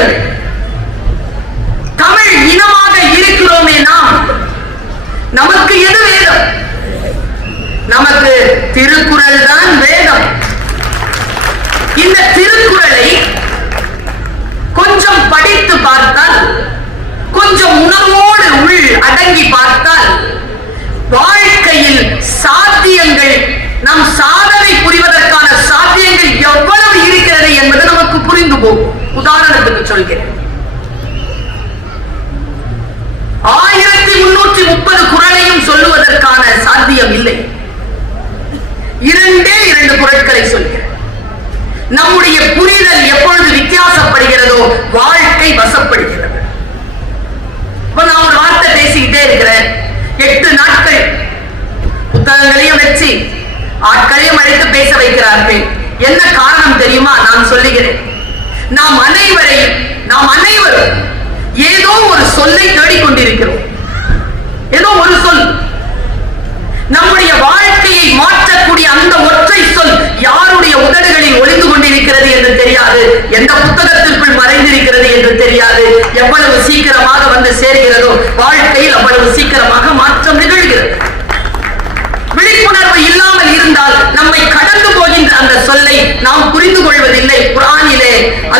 உபனிஷதங்கள் தமிழ் இனமாக இருக்கிறோமே நாம். நமக்கு எது வேதம்? நமக்கு திருக்குறள் தான் வேதம். இந்த திருக்குறளை கொஞ்சம் படித்து பார்த்தால் கொஞ்சம் உணர்வோடு உள் அடங்கி பார்த்தால் வாழ்க்கையில் சாத்தியங்கள் நம் சாதனை புரிவதற்கான சாத்தியங்கள் எவ்வளவு இருக்கிறது என்பது நமக்கு புரிந்து போகும். உதாரணத்துக்கு சொல்கிறேன். ஆயிரத்தி முன்னூற்றி முப்பது குரலையும் சொல்லுவதற்கான சாத்தியம் இல்லை. இரண்டே இரண்டு குரட்களை சொல்கிறேன். நம்முடைய புரிதல் எப்பொழுது வித்தியாசப்படுகிறதோ வாழ்க்கை வசப்படுகிறது. நான் ஒரு வார்த்தை பேசிக்கிட்டே இருக்கிறேன். எட்டு நாட்கள் புத்தகங்களையும் வச்சு ஆட்களையும் அழைத்து பேச வைக்கிறார்கள். என்ன காரணம் தெரியுமா நான் சொல்லுகிறேன். நாம் அனைவரையும் நாம் அனைவரும் ஏதோ ஒரு சொல்லை தேடிக்கொண்டிருக்கிறோம். ஏதோ ஒரு சொல். நம்முடைய வாழ்க்கையை மாற்றக்கூடிய அந்த ஒற்றை சொல் யாருடைய உதடுகளில் ஒளிந்து கொண்டிருக்கிறது என்று தெரியாது. எந்த புத்தகத்திற்குள் மறைந்திருக்கிறது என்று தெரியாது. எவ்வளவு சீக்கிரமாக வந்து சேர்கிறதோ வாழ்க்கையில் அவ்வளவு சீக்கிரமாக மாற்றம் நிகழ்கிறது. விழிப்புணர்வு இல்லாமல் இருந்தால் நம்மை கடந்து போகின்ற அந்த சொல்லை நாம் புரிந்து கொள்வதில்லை. குரானிலே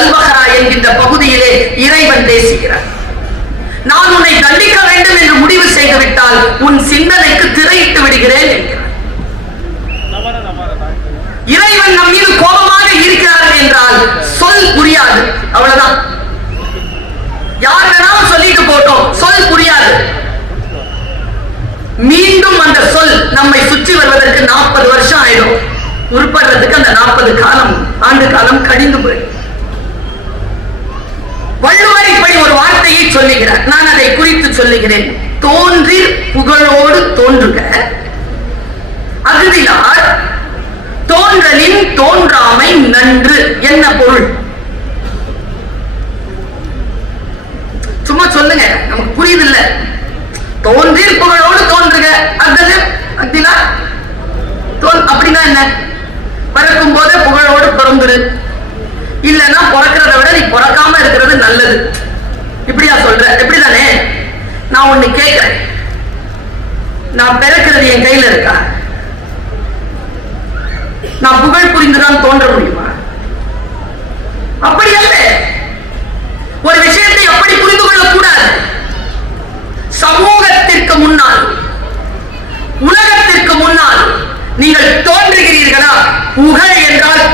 கல்வகரா என்கின்ற பகுதியிலே இறைவன் பேசுகிறார். நான் உன்னை தண்டிக்க வேண்டும் என்று முடிவு செய்துவிட்டால் உன் சிந்தனைக்கு திரையிட்டு விடுகிறேன் என்கிறார். இறைவன் நம் மீது கோபமாக இருக்கிறார் என்றால் சொல் புரியாது. அவ்வளவுதான். யார் வேணாலும் சொல்லிட்டு போட்டோம் சொல் புரியாது. மீண்டும் அந்த சொல் நம்மை சுற்றி வருவதற்கு நாற்பது வருஷம் ஆயிடும். உருப்படுறதுக்கு அந்த நாற்பது காலம் ஆண்டு காலம் கடிந்து போயிடும். வள்ளுவர் இப்படி ஒரு வார்த்தையை சொல்லுகிறார். நான் அதை குறித்து சொல்லுகிறேன். தோன்றி புகழோடு தோன்றுக. அகுதிலார் தோன்றலின் தோன்றாமை நன்று. என்ன பொருள்? சும்மா சொல்லுங்க. நமக்கு புரியுது இல்ல தோன்றி புகழோடு தோன்றுக. அகது அக்திலா தோன் அப்படின்னா என்ன? பறக்கும் போதே புகழோடு பிறந்துரு இல்லைன்னா பிறக்கிறத விட நீ பிறக்காம இருக்கிறது நல்லது. இப்படியா சொல்ற? எப்படிதானே? நான் ஒண்ணு கேட்கிறேன் நான் பிறக்கிறது என் கையில இருக்கா? நான் புகழ் புரிந்துதான் தோன்ற முடியுமா? அப்படி அல்ல. ஒரு விஷயத்தை எப்படி புரிந்து கொள்ளக்கூடாது? சமூகத்திற்கு முன்னால் உலகத்திற்கு முன்னால் நீங்கள் தோன்றுகிறீர்களா? புகழ் என்றால்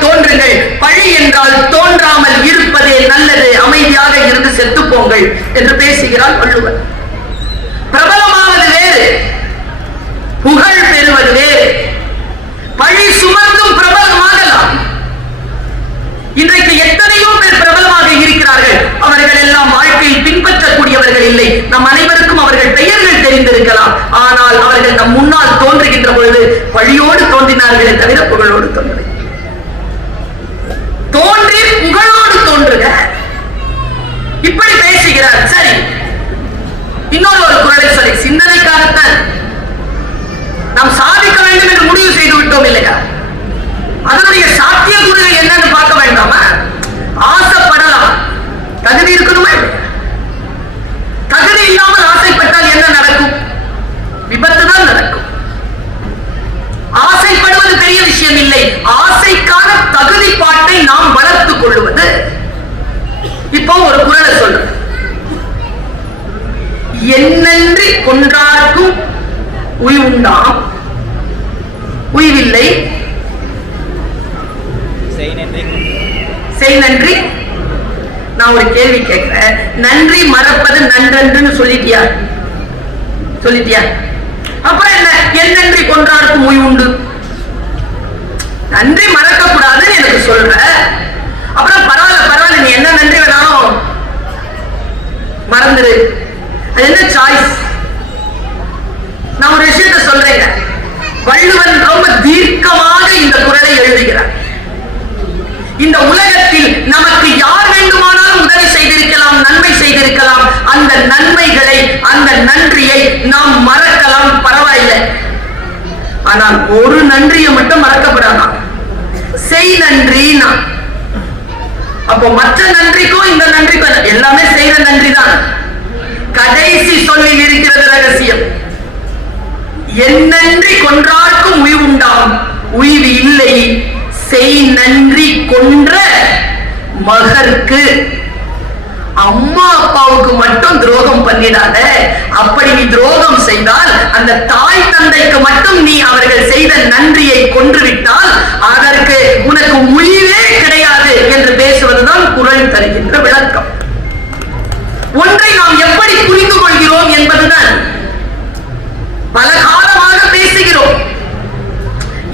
என்றால் தோன்றாமல் இருப்பதே நல்லது அமைதியாக இருந்து செத்து போங்கள் என்று பேசுகிறார் வள்ளுவர். பிரபலமானது வேறு. புகழ் பெறுவது வேறு. பழி சுமந்தும் பிரபலமாகலாம். இன்றைக்கு எத்தனையோ பேர் பிரபலமாக இருக்கிறார்கள். அவர்கள் எல்லாம் வாழ்க்கையில் பின்பற்றக்கூடியவர்கள் இல்லை. நம் அனைவருக்கும் அவர்கள் பெயர்கள் தெரிந்திருக்கலாம். ஆனால் அவர்கள் நம் முன்னால் தோன்றுகின்ற பொழுது வழியோடு தோன்றினார்களே தவிர புகழோடு தோன்றலை புகழோடு தோன்றுக. இப்படி பேசுகிறார். சரி. இன்னொரு ஒரு குரலை சொல்லி சிந்தனைக்காகத்தான் நாம் சாதிக்க வேண்டும் என்று முடிவு செய்து விட்டோம் இல்லையா? அதனுடைய சாத்திய சாத்தியக்கூறுகள் என்னன்னு பார்க்க வேண்டாமா? ஆசைப்படலாம். தகுதி இருக்கணுமா தகுதி இல்லாமல் ஆசைப்பட்டால் என்ன நடக்கும்? விபத்து தான் நடக்கும். ஆசைப்படுவது பெரிய விஷயம் இல்லை. ஆசைக்கான தகுதி பாட்டை நாம் வளர்த்துக் கொள்வது இப்போ ஒரு குரலை சொல்றேன் என்னன்றி கொன்றார்க்கும் உய்வுண்டாம். உய்வில்லை. செய் நன்றி நான் ஒரு கேள்வி கேட்கிறேன். நன்றி மறப்பது நன்றன்றுன்னு சொல்லிட்டியா? சொல்லிட்டியா? அப்புறம் என்ன? என் நன்றி கொன்றாருக்கும் உய் உண்டு நன்றி மறக்க கூடாதுன்னு எனக்கு சொல்ற. அப்புறம் பரவாயில்ல பரவாயில்ல நீ என்ன நன்றி வேணாலும் மறந்துரு. அது என்ன சாய்ஸ் நான் ஒரு விஷயத்தை சொல்றேங்க. வள்ளுவன் ரொம்ப தீர்க்கமாக இந்த குரலை எழுதுகிறார். இந்த உலகத்தில் நமக்கு யார் வேண்டுமானாலும் உதவி செய்திருக்கலாம் நன்மை செய்திருக்கலாம். அந்த நன்மைகளை அந்த நன்றியை நாம் மறக்கலாம் பரவாயில்லை. ஆனால் ஒரு நன்றியை மட்டும் மறக்கப்படாதான் செய் நன்றி நான் அப்போ மற்ற நன்றிக்கும் இந்த நன்றிக்கும் எல்லாமே செய்த நன்றி தான் கடைசி சொல்லில் இருக்கிறது ரகசியம். என்னன்றி கொன்றார்க்கும் உய்வு உண்டாம் உய்வு இல்லை செய் நன்றி கொன்ற மகர்க்கு அம்மா அப்பாவுக்கு மட்டும் துரோகம் பண்ணிடாத. அப்படி நீ துரோகம் செய்தால் அந்த தாய் தந்தைக்கு மட்டும் நீ அவர்கள் செய்த நன்றியை கொன்றுவிட்டால் அதற்கு உனக்கு உயிரே கிடையாது என்று பேசுவதுதான் குரல் தருகின்ற விளக்கம். ஒன்றை நாம் எப்படி புரிந்து கொள்கிறோம் என்பதுதான். பல காலமாக பேசுகிறோம்.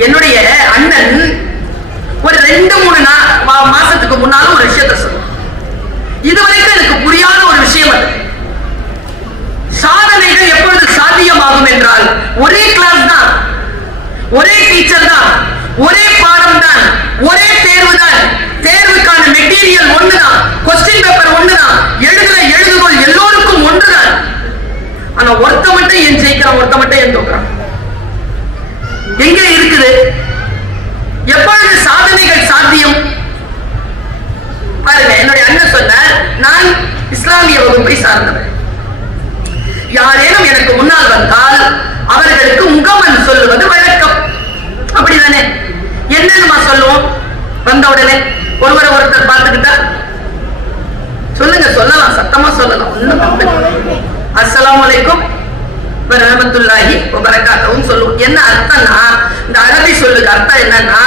என்னுடைய அண்ணன் ஒரு ரெண்டு மூணு மாசத்துக்கு முன்னாலும் ஒரு விஷயத்தை சொன்னான். இதுவரைக்கும் எனக்கு புரியாத ஒரு விஷயம் அது. சாதனைகள் எப்பொழுது சாத்தியமாகும் என்றால் ஒரே கிளாஸ் தான். ஒரே டீச்சர் தான். ஒரே பாடம் தான். ஒரே தேர்வு தான். தேர்வுக்கான மெட்டீரியல் ஒண்ணுதான். கொஸ்டின் பேப்பர் ஒண்ணுதான். எழுதுற எழுதுகோள் எல்லோருக்கும் ஒன்றுதான். ஆனா ஒருத்த மட்டும் ஏன் ஜெயிக்கிறான்? ஒருத்த மட்டும் ஏன் தோக்குறான்? எங்க இருக்குது? எப்பொழுது சாதனைகள் சாத்தியம்? பாருங்க என்னுடைய அண்ணன் சொன்னார் நான் இஸ்லாமிய வகுப்பை சார்ந்தவர் யாரேனும் எனக்கு முன்னால் வந்தால் அவர்களுக்கு முகமன் சொல்லுவது வழக்கம். அப்படிதானே? என்னன்னுமா சொல்லுவோம்? வந்த உடனே. ஒருவரை ஒருத்தர் பார்த்துக்கிட்டா சொல்லுங்க சொல்லலாம் சத்தமா சொல்லலாம் ஒண்ணும் அஸ்லாம் வலைக்கும் அஸ்ஸலாமு அலைக்கும் சொல்லுவோம். என்ன அர்த்தம்னா இந்த அரபி சொல்லுக்கு அர்த்தம் என்னன்னா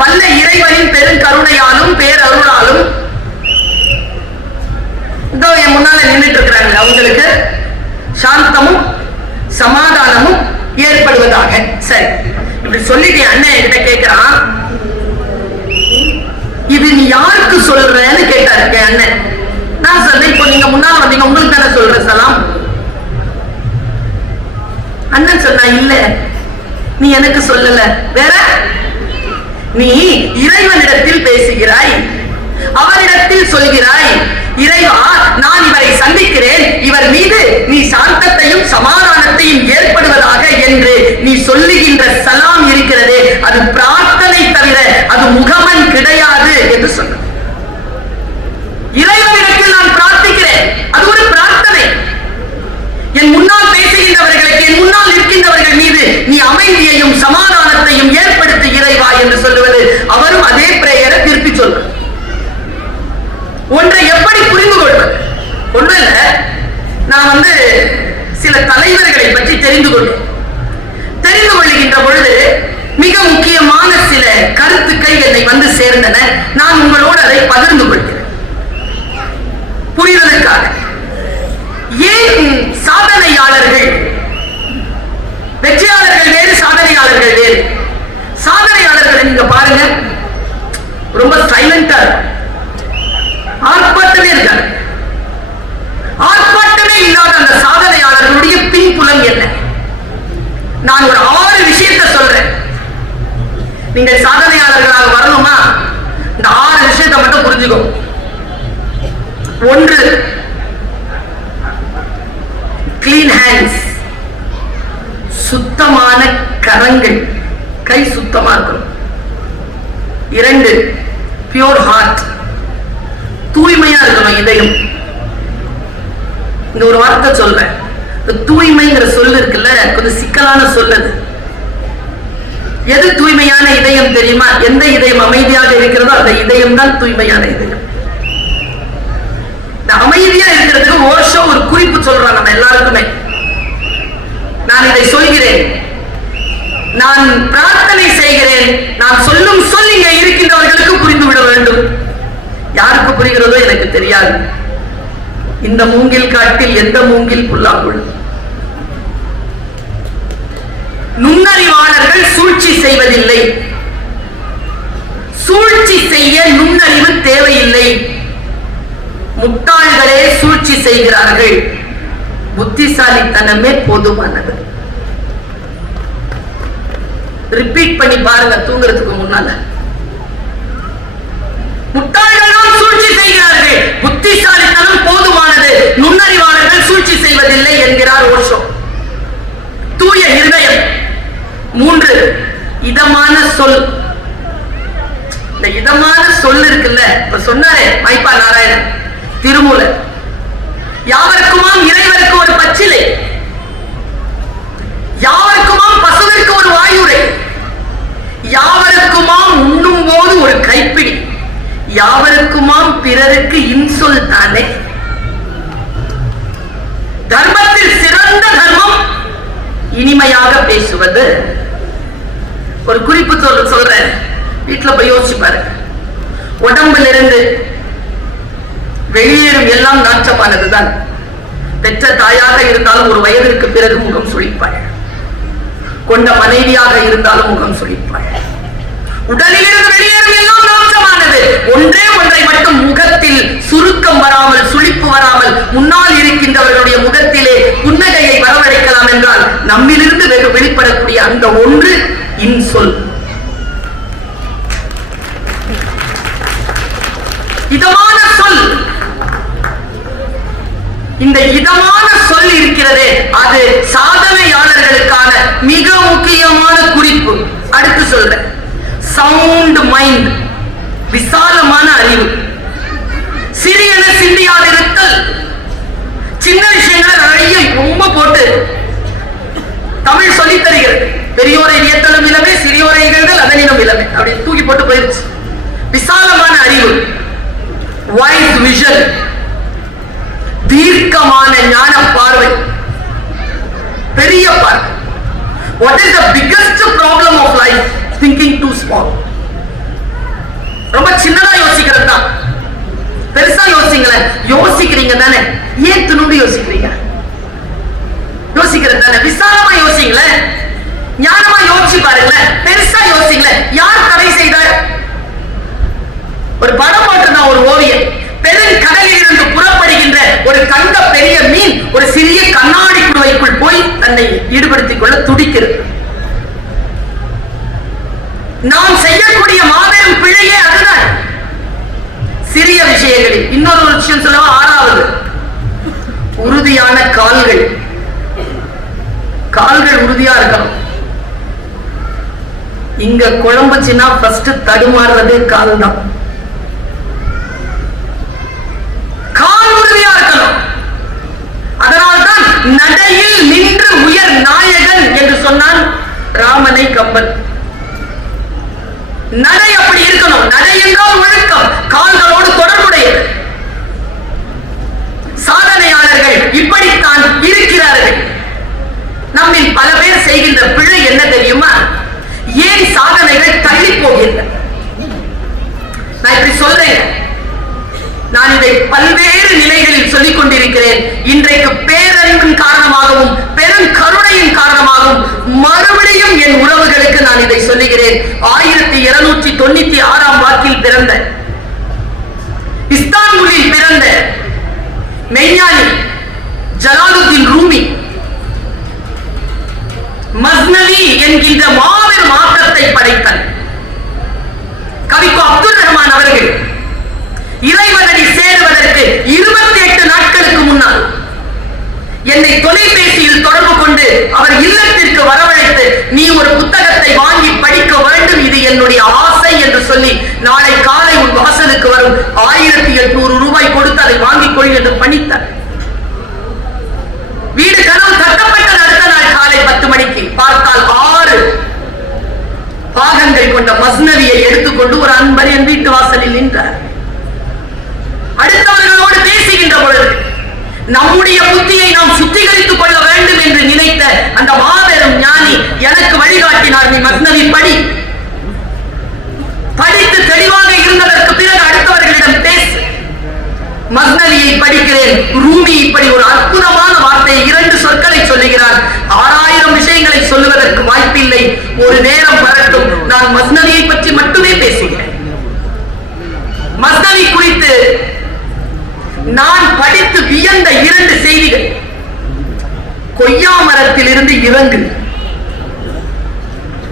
வல்ல இறைவனின் பெருங்கருணையாலும் பேரருளாலும் இதோ என் முன்னால நின்றுட்டு இருக்கிறாங்க அவங்களுக்கு சாந்தமும் சமாதானமும் ஏற்படுவதாக. சரி இப்படி சொல்லிட்டு அண்ணன் என்கிட்ட கேட்கிறான் இது நீ யாருக்கு சொல்றேன்னு கேட்டாரு அண்ணன். நான் சொன்னேன் இப்போ நீங்க முன்னால வந்தீங்க உங்களுக்கு தானே சொல்றேன் சலாம். அண்ணன் சொன்னா இல்ல. நீ எனக்கு சொல்லல. வேற? நீ இறைவனிடத்தில் பேசுகிறாய். அவரிடத்தில் சொல்கிறாய் இறைவா நான் இவரை சந்திக்கிறேன். இவர் மீது நீ சாந்தத்தையும் சமாதானத்தையும் ஏற்படுவதாக என்று நீ சொல்லுகின்ற சலாம் இருக்கிறதே அது பிரார்த்தனை தவிர அது முகமன் கிடையாது என்று சொன்ன இறைவனிடத்தில் நான் பிரார்த்திக்கிறேன் அது ஒரு பிரார்த்தனை என் முன்னால் பேசுகின்றவர்களுக்கு என் முன்னால் இருக்கின்றவர்கள் மீது நீ அமைதியையும் சமாதானத்தையும் ஏற்படுத்து இறைவா என்று சொல்லுவது அவரும் அதே பிரேயரை திருப்பி சொல்றார் ஒன்றை எப்படி புரிந்து கொள்வது ஒன்றும் இல்ல நான் வந்து சில தலைவர்களை பற்றி தெரிந்து கொள்ளும். தெரிந்து கொள்ளுகின்ற பொழுது மிக முக்கியமான சில கருத்துக்கள் என்னை வந்து சேர்ந்தன நான் உங்களோடு அதை பகிர்ந்து கொள்கிறேன் புரிவதற்காக ஏன் சாதனையாளர்கள் வெற்றியாளர்கள் வேறு சாதனையாளர்கள் வேறு சாதனையாளர்களை நீங்க பாருங்க ரொம்ப சைலண்டா இருக்கும் ஆர்ப்பாட்டமே இருக்காது ஆர்ப்பாட்டமே இல்லாத அந்த சாதனையாளர்களுடைய பின்புலம் என்ன நான் ஒரு ஆறு விஷயத்தை சொல்றேன் நீங்கள் சாதனையாளர்களாக வரணுமா இந்த ஆறு விஷயத்தை மட்டும் புரிஞ்சுக்கோ ஒன்று கிளீன் ஹேண்ட்ஸ் சுத்தமான கரங்கள். கை சுத்தமா இருக்கணும். இரண்டு பியூர் ஹார்ட் தூய்மையா இருக்கணும் இதயம். இந்த ஒரு வார்த்தை சொல்றேன். தூய்மைங்கிற சொல் இருக்குல்ல கொஞ்சம் சிக்கலான சொல் அது. எது தூய்மையான இதயம் தெரியுமா? எந்த இதயம் அமைதியாக இருக்கிறதோ அந்த இதயம் தான் தூய்மையான இதயம். அமைதியா இருக்கிறதுக்கு ஓஷோ ஒரு குறிப்பு சொல்றான் நம்ம எல்லாருக்குமே. நான் இதை சொல்கிறேன். நான் பிரார்த்தனை செய்கிறேன். நான் சொல்லும் சொல் இங்க இருக்கின்றவர்களுக்கு புரிந்து விட வேண்டும். யாருக்கு புரிகிறதோ எனக்கு தெரியாது. இந்த மூங்கில் காட்டில் எந்த மூங்கில் புல்லாங்குழல்? நுண்ணறிவாளர்கள் சூழ்ச்சி செய்வதில்லை. சூழ்ச்சி செய்ய நுண்ணறிவு தேவையில்லை. முட்டாள்களே சூழ்ச்சி செய்கிறார்கள். புத்திசாலித்தனமே போதுமானது. ரிப்பீட் பண்ணி பாருங்க தூங்குறதுக்கு முன்னால. முட்டாள்கள் சூழ்ச்சி செய்கிறார்கள். புத்திசாலித்தனம் போதுமானது. நுண்ணறிவாளர்கள் சூழ்ச்சி செய்வதில்லை என்கிறார் ஓஷோ. தூய இருதயம் மூன்று இதமான சொல். இந்த இதமான சொல் இருக்குல்ல இப்ப சொன்னாரே மைப்பா நாராயணன் திருமூலர். யாவருக்குமாம் இறைவருக்கு ஒரு பச்சிலை? யாவருக்குமாம் பசுவிற்கு ஒரு வாயுரை? யாவருக்குமாம் உண்ணும் போது ஒரு கைப்பிடி? யாவருக்குமாம் பிறருக்கு இன்சொல் தானே? தர்மத்தில் சிறந்த தர்மம் இனிமையாக பேசுவது ஒரு குறிப்பு சொல்ல சொல்றேன். வீட்டுல போய் யோசிச்சு பாருங்க. உடம்புல இருந்து வெளியேறும் எல்லாம் நாற்றமானதுதான். பெற்ற தாயாக இருந்தாலும் ஒரு வயதிற்கு பிறகு முகம் சுழிப்பாள். கொண்ட மனைவியாக இருந்தாலும் முகம் சுழிப்பாள். உடலிலிருந்து வெளியேறும் எல்லாம் நாற்றமானது. ஒன்றே ஒன்றை மட்டும் முகத்தில் சுருக்கம் வராமல் சுழிப்பு வராமல் முன்னால் இருக்கின்றவர்களுடைய முகத்திலே புன்னகையை வரவழைக்கலாம் என்றால் நம்மிலிருந்து வெகு வெளிப்படக்கூடிய அந்த ஒன்று சொல் இதமான சொல். இந்த இதமான சொல் இருக்கிறதே அது சாதனையாளர்களுக்கான மிக முக்கியமான குறிப்பு. அடுத்து சொல்றேன். சவுண்ட் மைண்ட் விசாலமான அறிவு சிறியன சிந்தியாதிருத்தல் சின்ன விஷயங்களை நிறைய ரொம்ப போட்டு தமிழ் சொல்லித் தருகிறது பெரியோரை வியத்தலும் இளமே சிறியோரை இகழ்தல் அதனிடம் இளமே. அப்படின்னு தூக்கி போட்டு போயிருச்சு. விசாலமான அறிவு வைஸ் விஷன் தீர்க்கமான ஞான பார்வை. பெரிய பார்வை. What is the biggest problem of life thinking too small ரொம்ப சின்னதா யோசிக்கிறது தான். பெருசா யோசிங்களேன். யோசிக்கிறீங்க தானே. ஏன் துணுண்டு யோசிக்கிறீங்க. யோசிக்கிறது தானே. விசாலமா யோசிங்களேன் ஞானமா யோசிச்சு பாருங்களேன் பெருசா யோசிங்களேன் யார் தடை செய்தார் ஒரு படம் போட்டிருந்தான் ஒரு ஓவியம் பெருங்கடலில் இருந்து புறப்படுகின்ற ஒரு கண்ட பெரிய மீன் ஒரு சிறிய கண்ணாடி குழுவைக்குள் போய் தன்னை ஈடுபடுத்திக் கொள்ள துடிக்கிறது. நாம் செய்யக்கூடிய மாபெரும் பிழையே அதுதான். சிறிய விஷயங்களில் இன்னொரு ஒரு விஷயம் சொல்லவா? ஆறாவது உறுதியான கால்கள். கால்கள் உறுதியா இருக்கணும். இங்க குழம்புச்சுன்னா ஃபர்ஸ்ட் தடுமாறுறதே கால் தான் கால் உறுதியா இருக்கணும். அதனால்தான் நடையில் நின்று உயர் நாயகன் என்று சொன்னான் ராமனை கம்பன். நடை அப்படி இருக்கணும். நடை என்றால் ஒழுக்கம். கால்களோடு தொடர்புடையது. சாதனையாளர்கள் இப்படித்தான் இருக்கிறார்கள். நம்மில் பல பேர் செய்கின்ற பிழை என்ன தெரியுமா? ஏன் சாதனைகள் தள்ளி போகின்றன? நான் இப்படி சொல்றேன். நான் இதை பல்வேறு நிலைகளில் சொல்லிக் கொண்டிருக்கிறேன் இன்றைக்கு பேரன்பின் காரணமாகவும் பெரும் கருணையின் காரணமாகவும் மறுபடியும் என் உறவுகளுக்கு நான் இதை சொல்லுகிறேன். ஆயிரத்தி இருநூற்றி தொண்ணூத்தி ஆறாம் வாக்கில் பிறந்த இஸ்தான்புலில் பிறந்த மெய்ஞானி ஜலாலுத்தீன் ரூமி மஸ்னவி என்கின்ற மாபெரும் ஆக்கத்தை படைத்தன். கவிக்கு அப்துல் ரஹ்மான் அவர்கள் இறைவனடி சேருவதற்கு இருபத்தி எட்டு நாட்களுக்கு முன்னால் என்னை தொலைபேசியில் தொடர்பு கொண்டு அவர் இல்லத்திற்கு வரவழைத்து நீ ஒரு புத்தகத்தை வாங்கி படிக்க வேண்டும். இது என்னுடைய ஆசை என்று சொல்லி நாளை காலை உன் வாசலுக்கு வரும் ஆயிரத்தி எட்நூறு ரூபாய் கொடுத்து அதை வாங்கிக் கொள் என்று பணித்தார். வீடு கனவு கட்டப்பட்ட அடுத்த நாள் காலை பத்து மணிக்கு பார்த்தால் ஆறு பாகங்கள் கொண்ட மஸ்னவியை எடுத்துக்கொண்டு ஒரு அன்பர் என் வீட்டு வாசலில் நின்றார். அடுத்தவர்களோடு பேசுகின்ற பொழுது நம்முடைய புத்தியை நாம் சுத்திகரித்துக் கொள்ள வேண்டும் என்று நினைத்த அந்த மாபெரும் ஞானி எனக்கு வழிகாட்டினார். நீ மஸ்னவி படி. படித்து தெளிவாக இருந்ததற்கு பிறகு அடுத்தவர்களிடம் பேசு. மஸ்னவியை படிக்கிறேன். ரூமி இப்படி ஒரு அற்புதமான வார்த்தையை இரண்டு சொற்களை சொல்லுகிறார். ஆறாயிரம் விஷயங்களை சொல்லுவதற்கு வாய்ப்பில்லை. ஒரு நேரம் வரட்டும். நான் மஸ்னவியை பற்றி மட்டுமே பேசுகிறேன். மஸ்னவி குறித்து நான் படித்து வியந்த இரண்டு செய்திகள். கொய்யா மரத்திலிருந்து இறங்கு.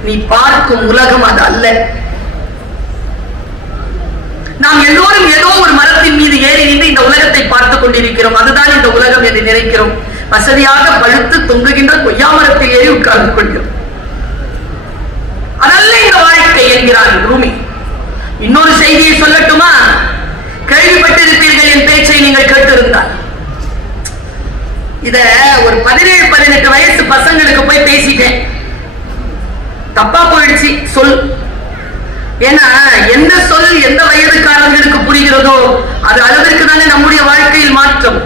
நீ பார்க்கும் உலகம் அது அல்ல. நாம் எல்லோரும் ஏதோ ஒரு மரத்தின் மீது ஏறி நின்று இந்த உலகத்தை பார்த்துக் கொண்டிருக்கிறோம். அதுதான் இந்த உலகம் என்று நினைக்கிறோம். வசதியாக பழுத்து தொங்குகின்ற கொய்யா மரத்தில் ஏறி உட்கார்ந்து கொள்கிறோம். அதல்ல இந்த வாழ்க்கை என்கிறார் ரூமி. இன்னொரு செய்தியை சொல்லட்டுமா? கேள்விப்பட்டிருப்பீர்கள் என் பேச்சை நீங்கள் கேட்டிருந்தால். இத ஒரு பதினேழு பதினெட்டு வயசு பசங்களுக்கு போய் பேசிட்டேன். தப்பா போயிடுச்சு சொல். ஏன்னா எந்த சொல் எந்த வயதுக்காரங்களுக்கு புரிகிறதோ அது அளவிற்கு தானே நம்முடைய வாழ்க்கையில் மாற்றம்.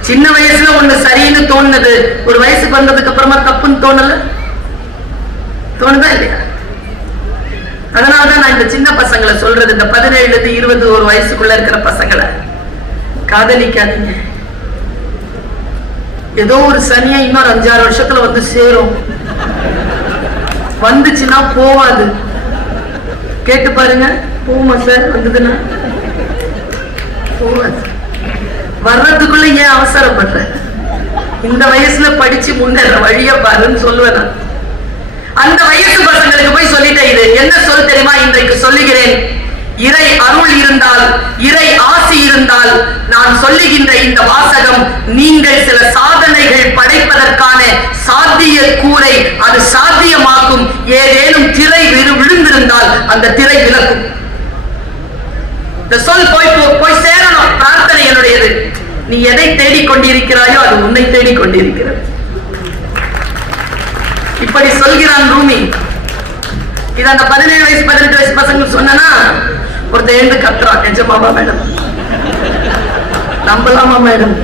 சின்ன வயசுல ஒண்ணு சரின்னு தோணுது ஒரு வயசுக்கு வந்ததுக்கு அப்புறமா தப்புன்னு தோணல? தோணுதா இல்லையா? அதனாலதான் நான் இந்த சின்ன பசங்களை சொல்றது இந்த பதினேழுல இருந்து இருபது ஒரு வயசுக்குள்ள இருக்கிற பசங்களை காதலிக்காதீங்க. ஏதோ ஒரு சனியா இன்னொரு அஞ்சாறு வருஷத்துல வந்து சேரும். வந்துச்சுன்னா போவாது. கேட்டு பாருங்க போமா சார் வந்ததுன்னா? போவாது. வர்றதுக்குள்ள ஏன் அவசரப்படுற? இந்த வயசுல படிச்சு முன்னேற வழிய பாருன்னு சொல்லுவேன் நான். அந்த வயசு பசங்களுக்கு போய் சொல்லிட்டேன் இது. என்ன சொல் தெரியுமா? இன்றைக்கு சொல்லுகிறேன். இறை அருள் இருந்தால் இறை ஆசி இருந்தால் நான் சொல்லுகின்ற இந்த வாசகம் நீங்கள் சில சாதனைகள் படைப்பதற்கான சாத்திய கூரை அது சாத்தியமாக்கும். ஏதேனும் திரை விழுந்திருந்தால் அந்த திரை விலக்கும். இந்த சொல் போய் போய் சேரணும். பிரார்த்தனை என்னுடையது. நீ எதை தேடிக் கொண்டிருக்கிறாயோ அது உன்னை தேடிக்கொண்டிருக்கிறது. இப்படி சொல்கிறான் ரூமி. இது அந்த பதினேழு வயசு பதினெட்டு வயசு பசங்க சொன்னா ஒருத்தன் எழுந்து கத்துறான் நிஜமாவா மேடம். நம்பலாமா மேடம்?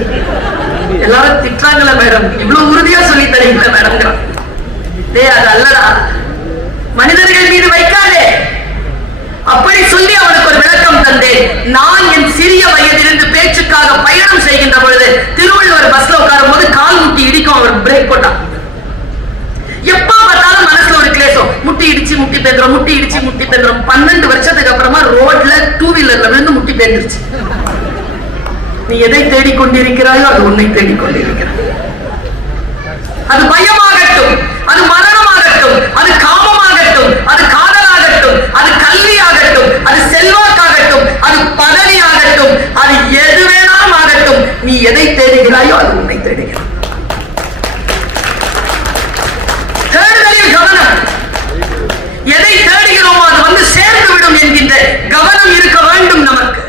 எல்லாரும் திட்டாங்களா மேடம்? இவ்வளவு உறுதியா சொல்லி தரீங்களா மேடம் டேய் அது அல்லடா. மனிதர்கள் மீது வைக்காதே. அப்படி சொல்லி அவனுக்கு ஒரு விளக்கம் தந்தேன். நான் என் சிறிய வயதிலிருந்து பேச்சுக்காக பயணம் செய்கின்ற பொழுது திருவள்ளுவர் பஸ்ல உட்காரும் போது கால் முட்டி இடிக்கும் அவர் பிரேக் போட்டான். எப்போ பார்த்தாலும் மனசுல ஒரு கிளேசம். முட்டி இடிச்சு முட்டி பேந்துரும் முட்டி இடிச்சு முட்டி பேந்துரும். பன்னெண்டு வருஷத்துக்கு அப்புறமா ரோட்ல டூ வீலர்ல விழுந்து முட்டி பேந்துருச்சு. நீ எதை தேடிக்கொண்டிருக்கிறாயோ அது உன்னை தேடிக்கொண்டிருக்கிறாய் அது பயமாகட்டும் அது மரணமாகட்டும் அது காமமாகட்டும் அது காதலாகட்டும் அது கல்வி ஆகட்டும் அது செல்வாக்காகட்டும் அது பதவி ஆகட்டும் அது எது வேணாலும் ஆகட்டும். நீ எதை தேடுகிறாயோ அது உன்னை தேடுகிறாய் என்கின்ற கவனம் இருக்க வேண்டும் நமக்கு.